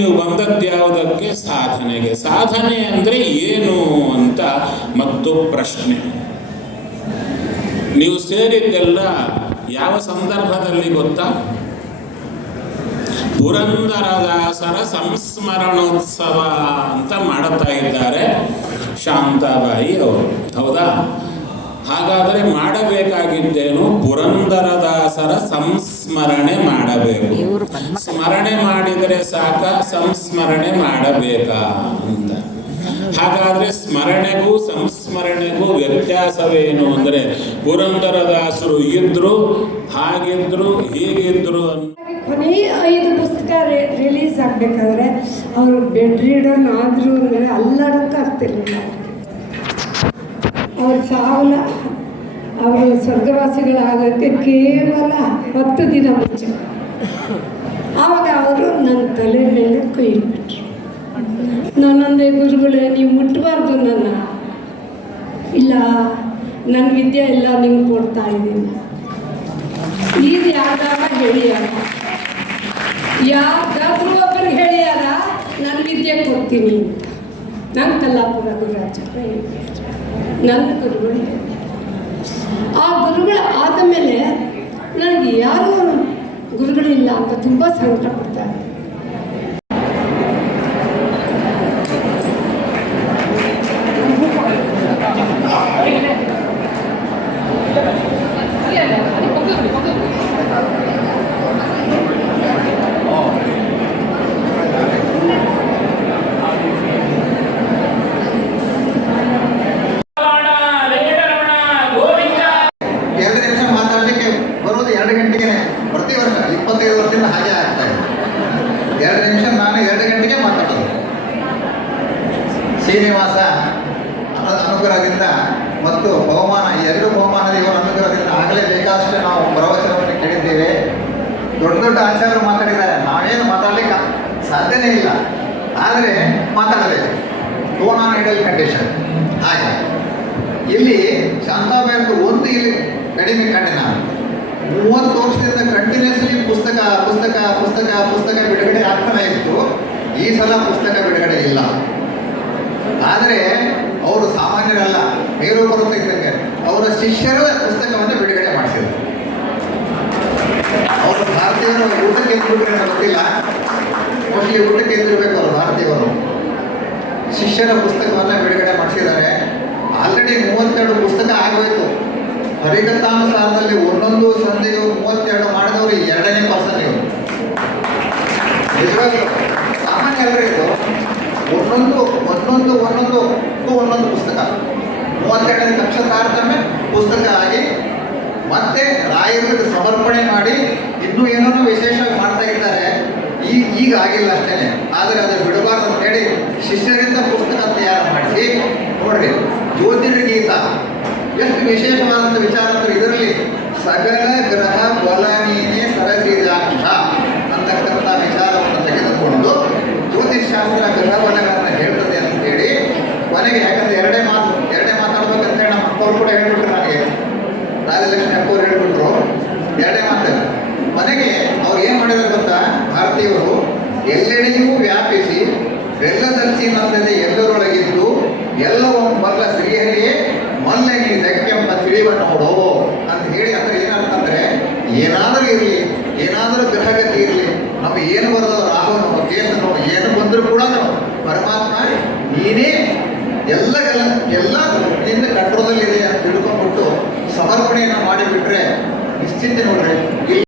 ನೀವು ಬಂದದ್ಯಾವುದಕ್ಕೆ? ಸಾಧನೆಗೆ. ಸಾಧನೆ ಅಂದರೆ ಏನು ಅಂತ ಮತ್ತು ಪ್ರಶ್ನೆ. ನೀವು ಸೇರಿದ್ದೆಲ್ಲ ಯಾವ ಸಂದರ್ಭದಲ್ಲಿ ಗೊತ್ತಾ? ಪುರಂದರದಾಸರ ಸಂಸ್ಮರಣೋತ್ಸವ ಅಂತ ಮಾಡುತ್ತಾ ಇದ್ದಾರೆ ಶಾಂತಾಬಾಯಿ ಅವರು. ಹೌದಾ? ಹಾಗಾದರೆ ಮಾಡಬೇಕಾಗಿದ್ದೇನು? ಪುರಂದರದಾಸರ ಸಂಸ್ಮರಣೆ ಮಾಡಬೇಕು. ಸ್ಮರಣೆ ಮಾಡಿದರೆ ಸಾಕ, ಸಂಸ್ಮರಣೆ ಮಾಡಬೇಕಾ ಅಂತ. ಹಾಗಾದರೆ ಸ್ಮರಣೆಗೂ ಸಂಸ್ಮರಣೆಗೂ ವ್ಯತ್ಯಾಸವೇನು ಅಂದರೆ, ಪುರಂದರದಾಸರು ಇದ್ರು, ಹಾಗಿದ್ರು, ಹೀಗಿದ್ರು ಅಂತ. ಕೊನೆಯ 5 ಪುಸ್ತಕ ರಿಲೀಸ್ ಆಗಬೇಕಾದ್ರೆ ಅವರು ಬೆಡ್ ರೀಡರ್ ಆದರೂ ಅಂದರೆ ಅಲ್ಲಾಡೋಕ್ಕಾಗ್ತಿರ್ಲಿಲ್ಲ. ಅವ್ರ ಸಾವನ್ನ ಅವರು ಸ್ವರ್ಗವಾಸಿಗಳಾಗೋಕ್ಕೆ ಕೇವಲ 10 ದಿನ ಮುಂಚೆ. ಆವಾಗ ಅವರು ನನ್ನ ತಲೆ ಮೇಲೆ ಕೈ ಇಟ್ಬಿಟ್ರು. ನಾನಂದೆ, ಗುರುಗಳೇ ನೀವು ಮುಟ್ಟಬಾರ್ದು ನನ್ನ. ಇಲ್ಲ, ನನ್ನ ವಿದ್ಯೆ ಎಲ್ಲ ನಿಮ್ಗೆ ಕೊಡ್ತಾ ಇದ್ದೀನಿ. ಈಗ ಯಾವ್ದಾರ ಹೇಳಿಯಾರ, ಯಾವ್ದಾದ್ರೂ ಒಬ್ಬರಿಗೆ ಹೇಳಿಯಾರ ನನ್ನ ವಿದ್ಯೆ ಕೊಡ್ತೀನಿ. ನನ್ನ ಕಲ್ಲಾಪುರ ಗುರುರಾಜರು ನನ್ನ ಗುರುಗಳು. ಆ ಗುರುಗಳು ಆದ ಮೇಲೆ ನನಗೆ ಯಾರೂ ಗುರುಗಳಿಲ್ಲ ಅಂತ ತುಂಬ ಸಂಕಟ ಪಡ್ತಾರೆ. ಪ್ರತಿ ವರ್ಷ 25 ವರ್ಷದಿಂದ ಹಾಗೆ ಆಗ್ತಾ ಇದೆ. 2 ನಿಮಿಷ ನಾನು 2 ಗಂಟೆಗೆ ಮಾತಾಡೋದು. ಶ್ರೀನಿವಾಸ ಅನುಗ್ರಹದಿಂದ ಮತ್ತು ಬಹುಮಾನ, 2 ಬಹುಮಾನದ ಇವರ ಅನುಗ್ರಹದಿಂದ ಆಗಲೇ ಬೇಕಾದಷ್ಟೇ ನಾವು ಪ್ರವಚನವನ್ನು ಕೇಳಿದ್ದೇವೆ. ದೊಡ್ಡ ದೊಡ್ಡ ಆಚಾರ್ಯರು ಮಾತಾಡಿದ್ದಾರೆ, ನಾವೇನು ಮಾತಾಡಲಿಕ್ಕೆ ಸಾಧ್ಯನೇ ಇಲ್ಲ. ಆದರೆ ಮಾತಾಡಬೇಕು, ಟೋನ್ ಐಡಲ್ ಕಂಡೀಷನ್. ಹಾಗೆ ಇಲ್ಲಿ ಶಾಂತಾಬಾಯಿ ಒಂದು ಇಲ್ಲಿ ಕಡಿಮೆ ಕಂಡೆ. ನಾನು 30 ವರ್ಷದಿಂದ ಕಂಟಿನ್ಯೂಸ್ಲಿ ಪುಸ್ತಕ ಪುಸ್ತಕ ಪುಸ್ತಕ ಪುಸ್ತಕ ಬಿಡುಗಡೆ ಆಗ್ತಾನೆ ಇತ್ತು. ಈ ಸಲ ಪುಸ್ತಕ ಬಿಡುಗಡೆ ಇಲ್ಲ. ಆದರೆ ಅವರು ಸಾಮಾನ್ಯರಲ್ಲ, ಮೇರು ಬರುತ್ತೆ ಇದ್ದಂಗೆ ಅವರ ಶಿಷ್ಯರ ಪುಸ್ತಕವನ್ನು ಬಿಡುಗಡೆ ಮಾಡಿಸಿದರು. ಅವರು ಭಾರತೀಯರು ಊಟಕ್ಕೆ ಎದ್ಬಿಟ್ರೆ ಗೊತ್ತಿಲ್ಲ, ಮೋಸ್ಟ್ಲಿ ಊಟಕ್ಕೆ ಎದ್ದಿರಬೇಕು ಅವರು ಭಾರತೀಯವರು. ಶಿಷ್ಯರ ಪುಸ್ತಕವನ್ನು ಬಿಡುಗಡೆ ಮಾಡಿಸಿದ್ದಾರೆ. ಆಲ್ರೆಡಿ 32 ಪುಸ್ತಕ ಆಗೋಯ್ತು. ಹರಿಕಥಾನುಸಾರದಲ್ಲಿ ಒಂದೊಂದು ಸಂಧಿಗೂ 32 ಮಾಡಿದವರು 2ನೇ ಪರ್ಸನ್ ಇವರು. ನಿಜವಾಗ್ಲೂ ಸಾಮಾನ್ಯ ಅಲ್ಲರಿ ಇದು. ಒಂದೊಂದು ಪುಸ್ತಕ 32ನೇ ಲಕ್ಷ ತಾರತಮ್ಯ ಪುಸ್ತಕ ಆಗಿ ಮತ್ತೆ ರಾಯರಿಗೆ ಸಮರ್ಪಣೆ ಮಾಡಿ ಇನ್ನೂ ಏನೋ ವಿಶೇಷವಾಗಿ ಮಾಡ್ತಾ ಇದ್ದಾರೆ. ಈಗ ಆಗಿಲ್ಲ ಅಷ್ಟೇ. ಆದರೆ ಅದು ಬಿಡಬಾರ್ದು ಅಂತ ಹೇಳಿ ಶಿಷ್ಯರಿಂದ ಪುಸ್ತಕ ತಯಾರು ಮಾಡಿಸಿ ನೋಡ್ರಿ. ಜ್ಯೋತಿರ್ಗೀತ ಎಷ್ಟು ವಿಶೇಷವಾದಂಥ ವಿಚಾರ ಅಂದರೆ, ಇದರಲ್ಲಿ ಸಕಲ ಗ್ರಹ ಬಲ ನೀನೆ ಸರಸಿದಾಂಶ ಅಂತಕ್ಕಂಥ ವಿಚಾರವನ್ನು ತೆಗೆದುಕೊಂಡು ಜ್ಯೋತಿಷ್ಶಾಸ್ತ್ರ ಗ್ರಹ ಬಲಗಳನ್ನು ಹೇಳ್ತದೆ ಅಂತ ಹೇಳಿ ಕೊನೆಗೆ, ಯಾಕಂದರೆ ಎರಡೇ ಮಾತಾಡ್ಬೇಕಂತೇಳಿ ನಮ್ಮ ಅಪ್ಪವ್ರು ಕೂಡ ಹೇಳ್ಬಿಟ್ರು. ನನಗೆ ರಾಜಲಕ್ಷ್ಮಿ ಅಪ್ಪವ್ರು ಹೇಳ್ಬಿಟ್ರು 2 ಮಾತಲ್ಲ. ಕೊನೆಗೆ ಅವ್ರು ಏನು ಮಾಡಿದ್ರು ಗೊತ್ತಾ? ಭಾರತೀಯರು ಎಲ್ಲೆಡೆಯೂ ವ್ಯಾಪಿಸಿ ಬೆಲ್ಲದರ್ಶಿ ನಂದದೆ ಎಲ್ಲರೊಳಗಿದ್ದು ಎಲ್ಲವನ್ನು ಬಲ್ಲ ಶ್ರೀಹರಿಯೇ ಮಲ್ಲೆ ನೀ ದಕ್ಕೆಂಬ ತಿಳಿವ ನೋಡೋ ಅಂತ ಹೇಳಿ. ಅಂದರೆ ಏನಂತಂದರೆ, ಏನಾದರೂ ಇರಲಿ, ಏನಾದರೂ ಗ್ರಹಗತಿ ಇರಲಿ, ನಮಗೆ ಏನು ಬರೋದು ರಾಹುನೋ ಕೇತನೋ ಏನು ಬಂದರೂ ಕೂಡ ಪರಮಾತ್ಮ ನೀನೇ ಎಲ್ಲ ನಿನ್ನ ಕಂಟ್ರೋಲಲ್ಲಿದೆ ಅಂತ ತಿಳ್ಕೊಂಡ್ಬಿಟ್ಟು ಸಮರ್ಪಣೆಯನ್ನು ಮಾಡಿಬಿಟ್ರೆ ನಿಶ್ಚಿಂತೆ ನೋಡ್ರಿ.